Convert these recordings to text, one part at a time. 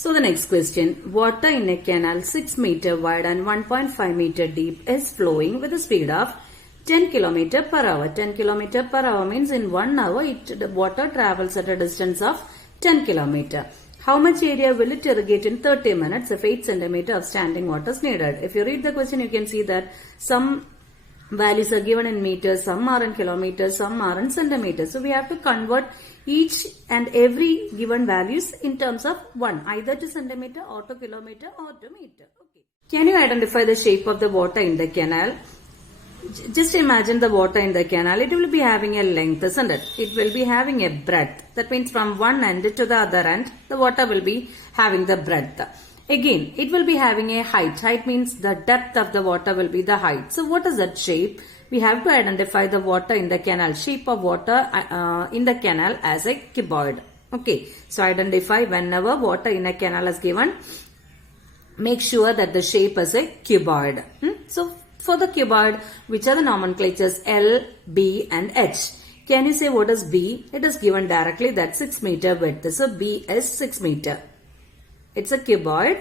So the next question, water in a canal 6 meter wide and 1.5 meter deep is flowing with a speed of 10 km per hour. 10 km per hour means in 1 hour the water travels at a distance of 10 km. How much area will it irrigate in 30 minutes if 8 cm of standing water is needed? If you read the question, you can see that some values are given in meters, some are in kilometers, some are in centimeters. So we have to convert each and every given values in terms of one, either to centimeter or to kilometer or to meter. Okay. Can you identify the shape of the water in the canal? Just imagine the water in the canal. It will be having a length, isn't it? It will be having a breadth. That means from one end to the other end, the water will be having the breadth. Again, it will be having a height. Height means the depth of the water will be the height. So what is that shape? We have to identify the water in the canal, shape of water in the canal as a cuboid. Okay, so identify whenever water in a canal is given, make sure that the shape is a cuboid. So for the cuboid, which are the nomenclatures L, B and H? Can you say what is B? It is given directly that 6 meter width. So B is 6 meter. It's a cuboid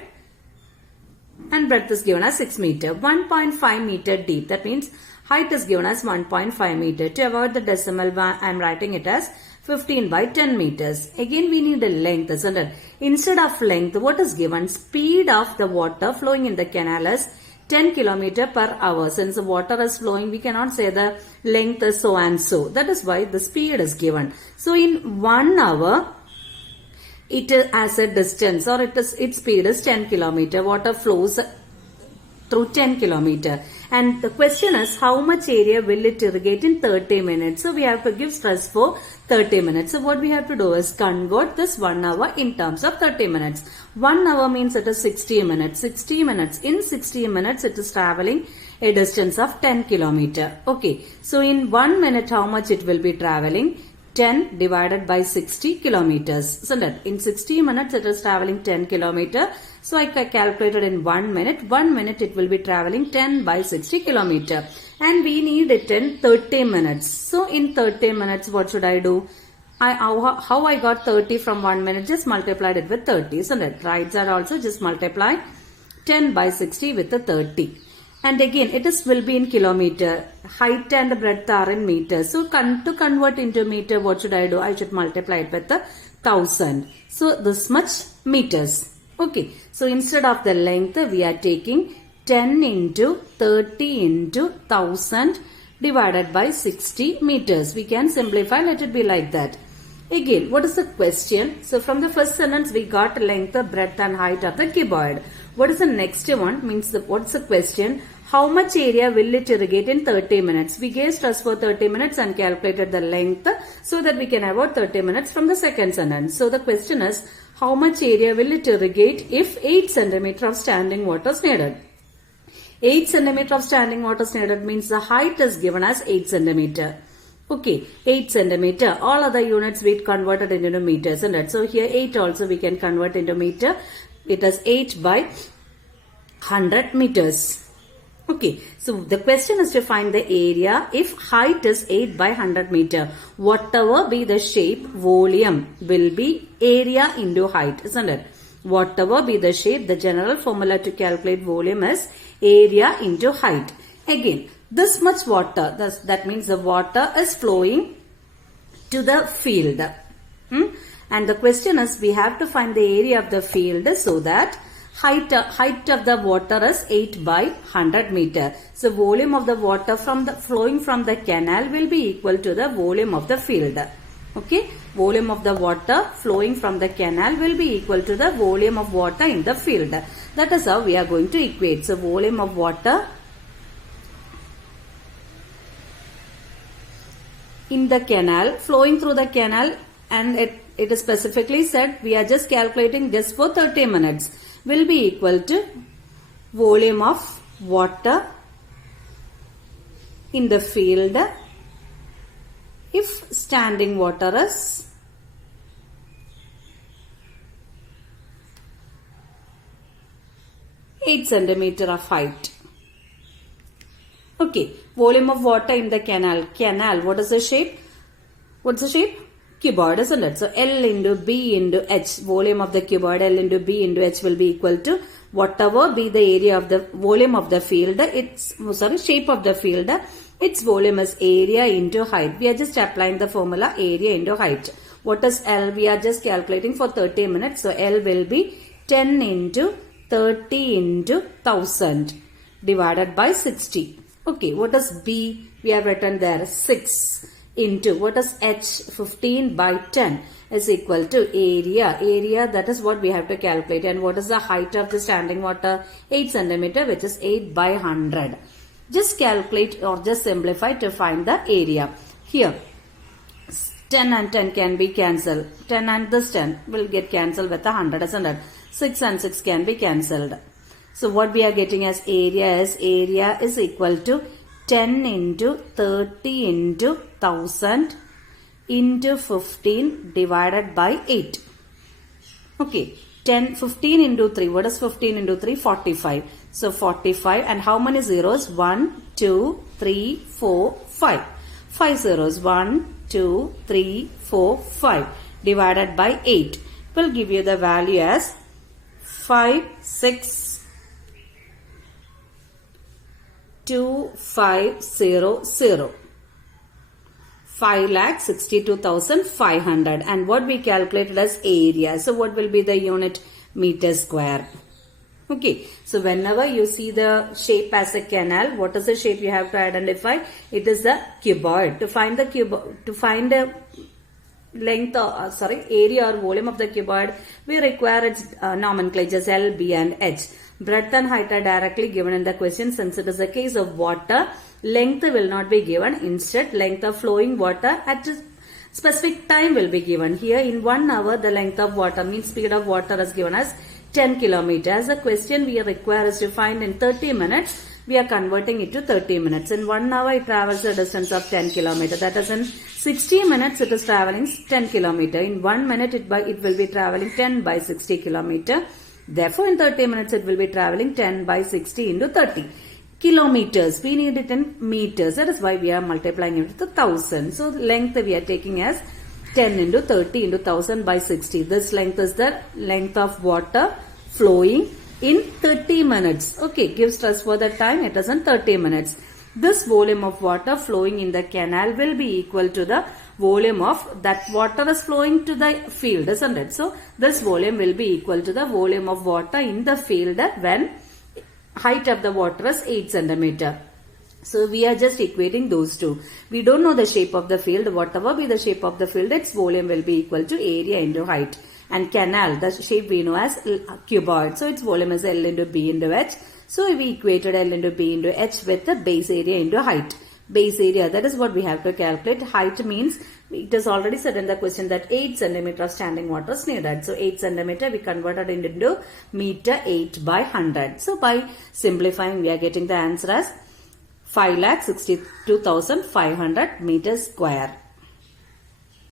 and breadth is given as 6 meter. 1.5 meter deep. That means height is given as 1.5 meter. To avoid the decimal, I am writing it as 15 by 10 meters. Again, we need a length, isn't it? Instead of length, what is given? Speed of the water flowing in the canal is 10 km per hour. Since the water is flowing, we cannot say the length is so and so. That is why the speed is given. So in 1 hour, it is as a distance or its speed is 10 km. Water flows through 10 km. And the question is how much area will it irrigate in 30 minutes? So we have to give stress for 30 minutes. So what we have to do is convert this 1 hour in terms of 30 minutes. 1 hour means it is 60 minutes. 60 minutes. In 60 minutes it is traveling a distance of 10 km. Okay. So in 1 minute how much it will be traveling? 10 divided by 60 kilometers. So that in 60 minutes it is traveling 10 kilometer. So I calculated in 1 minute. 1 minute it will be traveling 10 by 60 kilometer. And we need it in 30 minutes. So in 30 minutes what should I do? How I got 30 from 1 minute? Just multiplied it with 30. So that right side also just multiply 10 by 60 with the 30. And again, will be in kilometer. Height and breadth are in meters. So to convert into meter, what should I do? I should multiply it with 1000. So this much meters. Okay. So instead of the length, we are taking 10 into 30 into 1000 divided by 60 meters. We can simplify. Let it be like that. Again, what is the question? So from the first sentence, we got length, breadth and height of the cuboid. What is the next one? Means what's the question? How much area will it irrigate in 30 minutes? We gave stress for 30 minutes and calculated the length so that we can avoid 30 minutes from the second sentence. So the question is, how much area will it irrigate if 8 cm of standing water is needed? 8 cm of standing water is needed means the height is given as 8 cm. Okay, 8 cm. All other units we converted into meters. And so here 8 also we can convert into meter. It is 8 by 100 meters. Okay, so the question is to find the area if height is 8 by 100 meter. Whatever be the shape, volume will be area into height, isn't it? Whatever be the shape, the general formula to calculate volume is area into height. Again, this much water, that means the water is flowing to the field. And the question is, we have to find the area of the field so that height of the water is 8 by 100 meter. So volume of the water flowing from the canal will be equal to the volume of the field. Okay, volume of the water flowing from the canal will be equal to the volume of water in the field. That is how we are going to equate. So volume of water in the canal, flowing through the canal, and it is specifically said we are just calculating just for 30 minutes, will be equal to volume of water in the field if standing water is 8 centimeter of height. Okay, volume of water in the canal. Canal, what is the shape? What's the shape? cuboid, isn't it? So L into B into H, volume of the cuboid, L into B into H will be equal to whatever be the area of the volume of the field, shape of the field, its volume is area into height. We are just applying the formula area into height. What is L? We are just calculating for 30 minutes. So L will be 10 into 30 into 1000 divided by 60. Okay, what is B? We have written there 6 into, what is H? 15 by 10 is equal to area. Area, that is what we have to calculate. And what is the height of the standing water? 8 centimeter, which is 8 by 100. Just calculate or just simplify to find the area. Here, 10 and 10 can be cancelled. 10 and this 10 will get cancelled with 100, isn't it? 6 and 6 can be cancelled. So what we are getting as area is equal to 10 into 30 into 1000 into 15 divided by 8. Okay, 15 into 3. What is 15 into 3? 45. So 45, and how many zeros? 1, 2, 3, 4, 5. 5 zeros. 1, 2, 3, 4, 5 divided by 8 will give you the value as 5,625,000. 5,62,500. And what we calculated as area. So what will be the unit? Meter square. Okay, so whenever you see the shape as a canal, what is the shape you have to identify? It is the cuboid. To find the length area or volume of the cuboid, we require its nomenclatures L, B and H. Breadth and height are directly given in the question. Since it is a case of water, length will not be given. Instead, length of flowing water at a specific time will be given. Here in 1 hour, the length of water means speed of water is given as 10 kilometers. As a question we require is to find in 30 minutes. We are converting it to 30 minutes. In 1 hour, it travels a distance of 10 kilometers. That is, in 60 minutes, it is traveling 10 kilometers. In 1 minute, it will be traveling 10 by 60 kilometers. Therefore, in 30 minutes, it will be traveling 10 by 60 into 30 kilometers. We need it in meters. That is why we are multiplying it with 1000. So, the length we are taking as 10 into 30 into 1000 by 60. This length is the length of water flowing in 30 minutes. Okay, gives us for the time, it is in 30 minutes. This volume of water flowing in the canal will be equal to the volume of that water is flowing to the field, isn't it? So, this volume will be equal to the volume of water in the field when height of the water is 8 centimeter. So, we are just equating those two. We don't know the shape of the field. Whatever be the shape of the field, its volume will be equal to area into height. And canal, the shape we know as cuboid. So, its volume is L into B into H. So, we equated L into B into H with the base area into height. Base area, that is what we have to calculate. Height means, it is already said in the question that 8 centimeter of standing water is needed. So, 8 centimeter we converted it into meter 8 by 100. So, by simplifying, we are getting the answer as 5,62,500 meters square.